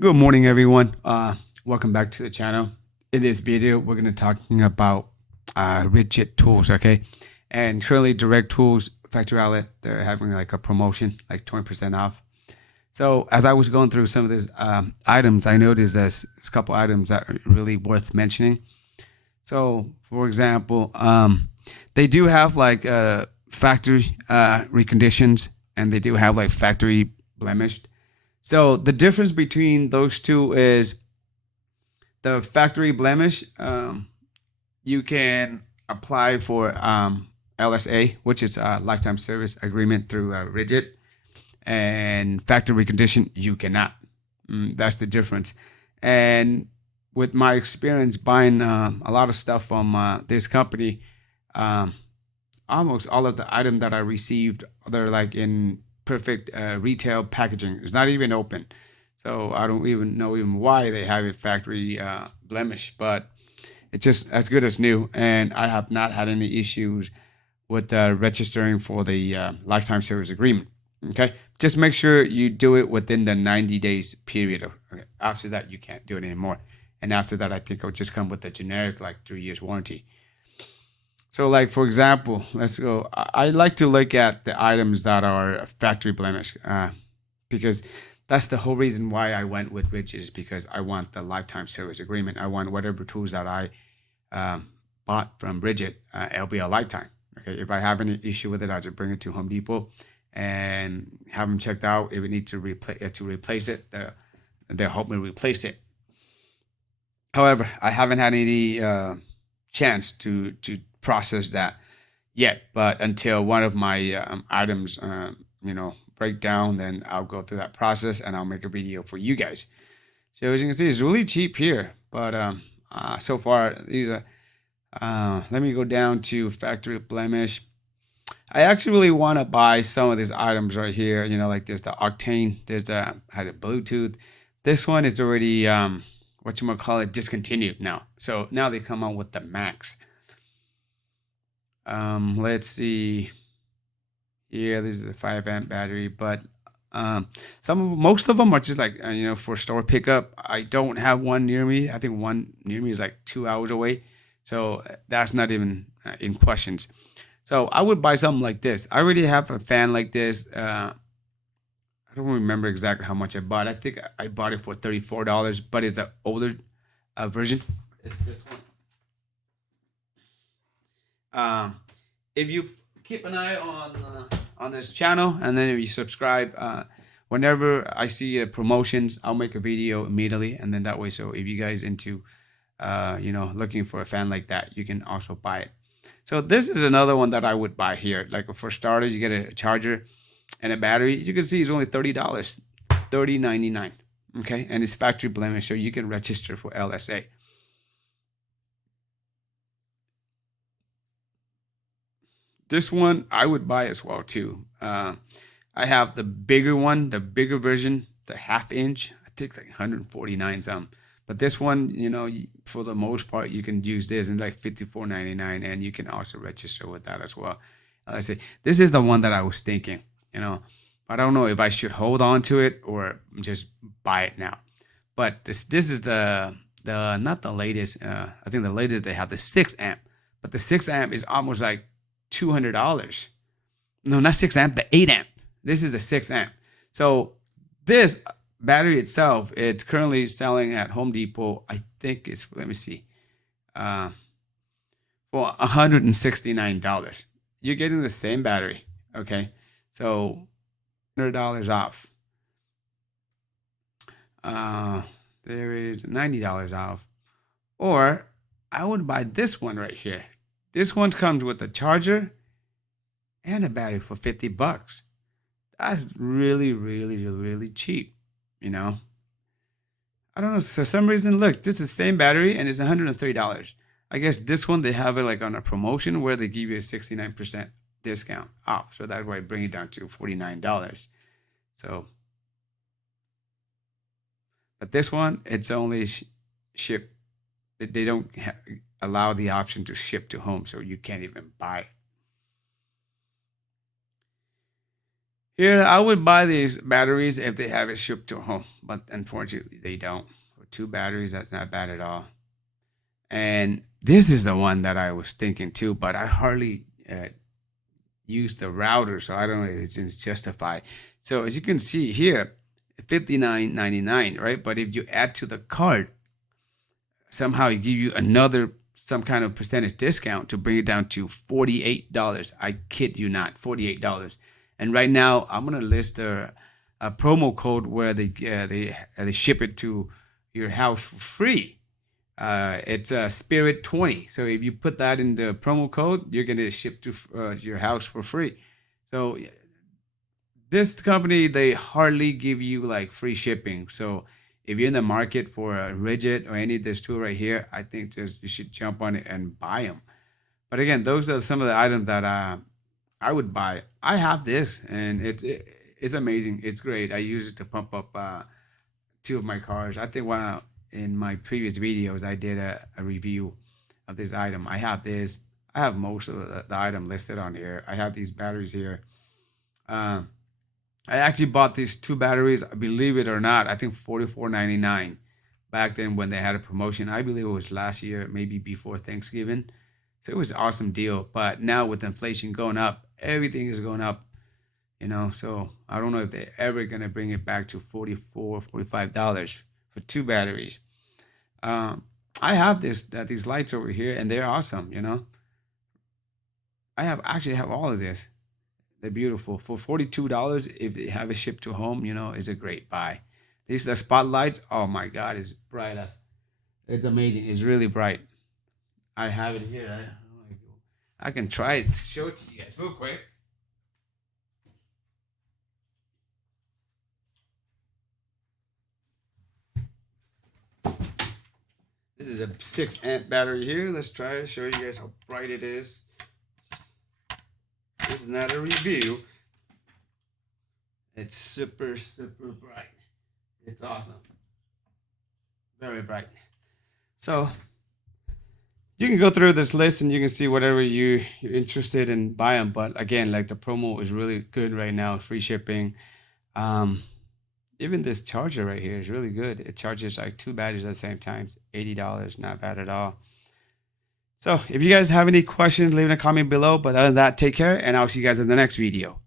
Good morning, everyone. Welcome back to the channel. In this video, we're going to talking about Ridgid tools, okay? And currently, Direct Tools Factory Outlet, they're having like a promotion, like 20% off. So as I was going through some of these items, I noticed there's a couple items that are really worth mentioning. So, for example, they do have like factory reconditions, and they do have like factory blemished. So the difference between those two is the factory blemish. You can apply for LSA, which is a lifetime service agreement through Ridgid, and factory recondition you cannot. That's the difference. And with my experience buying a lot of stuff from this company, um, almost all of the items that I received, they're like in perfect retail packaging. It's not even open. So I don't even know why they have a factory blemish, but it's just as good as new. And I have not had any issues with registering for the lifetime service agreement. Okay, just make sure you do it within the 90 days period. Okay, after that, you can't do it anymore. And after that, I think it'll just come with a generic like 3 years warranty. So, like for example, let's go. I like to look at the items that are factory blemish because that's the whole reason why I went with Ridge is because I want the lifetime service agreement. I want whatever tools that I bought from Ridgid, it'll be a lifetime. Okay, if I have any issue with it, I just bring it to Home Depot and have them checked out. If we need to replace it, they'll help me replace it. However, I haven't had any chance to process that yet. But until one of my items, break down, then I'll go through that process and I'll make a video for you guys. So as you can see, it's really cheap here. But so far, these are. Let me go down to factory blemish. I actually really want to buy some of these items right here. You know, like there's the Octane, there's the had a Bluetooth. This one is already what you might call it discontinued now. So now they come out with the Max. Let's see. Yeah, this is a 5 amp battery, but most of them are just like for store pickup. I don't have one near me. I think one near me is like 2 hours away, so that's not even in questions. So I would buy something like this. I already have a fan like this. I don't remember exactly how much I bought. I think I bought it for $34, but it's an older version. It's this one. If you keep an eye on this channel, and then if you subscribe, whenever I see promotions, I'll make a video immediately, and then that way, so if you guys into looking for a fan like that, you can also buy it. So this is another one that I would buy here. Like for starters, you get a charger and a battery. You can see it's only $30, $30.99. Okay, and it's factory blemish, so you can register for LSA. This one I would buy as well too. I have the bigger one, the bigger version, the 1/2 inch. I think like 149 some. But this one, for the most part, you can use this in like 54.99, and you can also register with that as well. I say this is the one that I was thinking. I don't know if I should hold on to it or just buy it now. But this is the not the latest. I think the latest they have the 6 amp, but the 6 amp is almost like $200. No, not 6 amp, the 8 amp. This is the 6 amp. So this battery itself, it's currently selling at Home Depot. I think it's, let me see, for $169. You're getting the same battery. Okay, so $100 off. There is $90 off. Or I would buy this one right here. This one comes with a charger and a battery for $50. That's really, really, really cheap. I don't know. For some reason, look, this is the same battery and it's $130. I guess this one they have it like on a promotion where they give you a 69% discount off. So that's why I bring it down to $49. So, but this one, it's only ship. They don't allow the option to ship to home, so you can't even buy it. Here, I would buy these batteries if they have it shipped to home, but unfortunately, they don't. For 2 batteries, that's not bad at all. And this is the one that I was thinking too, but I hardly use the router, so I don't know if it's justified. So as you can see here, 59.99, right? But if you add to the cart, somehow it give you another some kind of percentage discount to bring it down to $48. I kid you not, $48. And right now, I'm gonna list a promo code where they ship it to your house for free. It's Spirit20. So if you put that in the promo code, you're gonna ship to your house for free. So this company, they hardly give you like free shipping. So if you're in the market for a Ridgid or any of this tool right here, I think just you should jump on it and buy them. But again, those are some of the items that I would buy. I have this, and it's amazing. It's great. I use it to pump up 2 of my cars. I think in my previous videos I did a review of this item. I have this. I have most of the item listed on here. I have these batteries here. Uh, I actually bought these 2 batteries, believe it or not, I think $44.99 back then when they had a promotion. I believe it was last year, maybe before Thanksgiving. So it was an awesome deal. But now with inflation going up, everything is going up, So I don't know if they're ever going to bring it back to $44, $45 for 2 batteries. I have these lights over here, and they're awesome. I actually have all of this. They're beautiful. For $42, if they have it shipped to home, is a great buy. These are spotlights. Oh my God, it's bright as it's amazing. It's really bright. I have it here. I can try it. Show it to you guys real quick. This is a 6 amp battery here. Let's try to show you guys how bright it is. This is not a review. It's super, super bright. It's awesome. Very bright. So you can go through this list and you can see whatever you're interested in buy them. But again, like the promo is really good right now. Free shipping. Even this charger right here is really good. It charges like 2 batteries at the same time. It's $80. Not bad at all. So if you guys have any questions, leave in a comment below. But other than that, take care, and I'll see you guys in the next video.